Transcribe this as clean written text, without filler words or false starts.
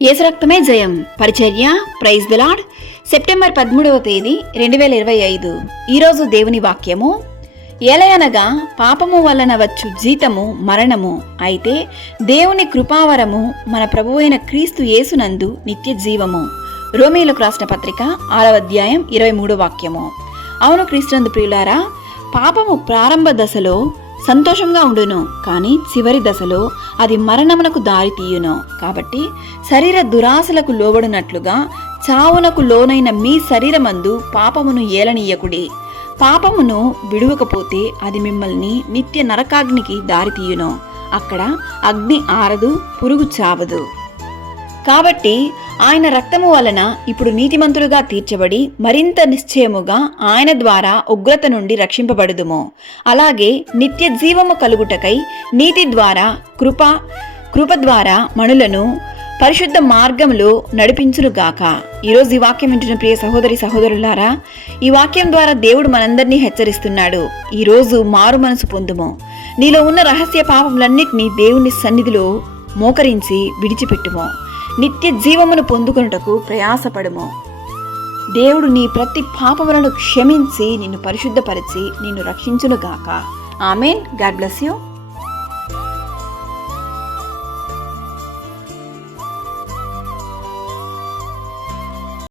యేసు రక్తమే జయం. పరిచర్య. Praise the Lord. సెప్టెంబర్ 13వ తేదీ 2025. ఈరోజు దేవుని వాక్యము, ఏలయనగా పాపము వలన వచ్చు జీతము మరణము, అయితే దేవుని కృపావరము మన ప్రభువైన క్రీస్తు యేసునందు నిత్య జీవము. రోమీయులకు రాసిన పత్రిక 6వ అధ్యాయం 23వ వాక్యము. అవును క్రీస్తునందు ప్రియులారా, పాపము ప్రారంభ దశలో సంతోషంగా ఉండును, కానీ చివరి దశలో అది మరణమునకు దారి తీయును. కాబట్టి శరీర దురాశలకు లోబడినట్లుగా చావునకు లోనైన మీ శరీరమందు పాపమును ఏలనీయకుడి. పాపమును విడువకపోతే అది మిమ్మల్ని నిత్య నరకాగ్నికి దారి తీయును. అక్కడ అగ్ని ఆరదు, పురుగు చావదు. కాబట్టి ఆయన రక్తము వలన ఇప్పుడు నీతిమంతులుగా తీర్చబడి మరింత నిశ్చయముగా ఆయన ద్వారా ఉగ్రత నుండి రక్షింపబడుదుము. అలాగే నిత్య జీవము కలుగుటకై నీతి ద్వారా కృప ద్వారా మనులను పరిశుద్ధ మార్గంలో నడిపించునుగాక. ఈరోజు ఈ వాక్యం వింటున్న ప్రియ సహోదరి సహోదరులారా, ఈ వాక్యం ద్వారా దేవుడు మనందరినీ హెచ్చరిస్తున్నాడు. ఈరోజు మారు మనసు పొందుము. నీలో ఉన్న రహస్య పాపములన్నిటినీ దేవుని సన్నిధిలో మోకరించి విడిచిపెట్టుము. నిత్య జీవమును పొందుకొనుటకు ప్రయాసపడుము. దేవుడు నీ ప్రతి పాపములను క్షమించి నిన్ను పరిశుద్ధపరిచి నిన్ను రక్షించునుగాక. ఆమేన్. God bless you.